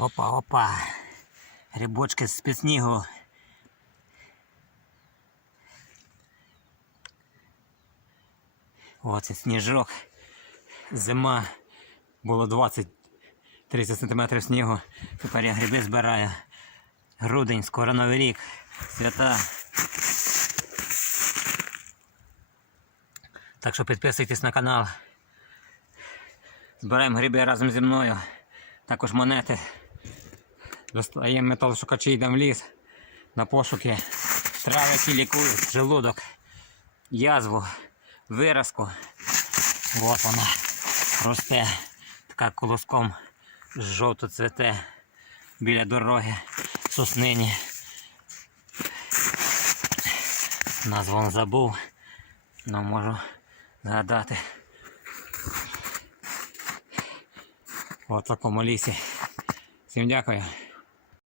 Опа, опа. Грибочки з під снігу. Оце сніжок. Зима. Було 20-30 см снігу. Тепер я гриби збираю. Грудень, скоро новий рік. Свята. Так що підписуйтесь на канал. Збираємо гриби разом зі мною. Також монети. Достаємо металошукачі, йдемо в ліс на пошуки. Трави, які лікують желудок, язву, виразку. От вона росте така колоском жовто цвете біля дороги соснині. Назву забув, але можу згадати. В такому лісі. Всім дякую.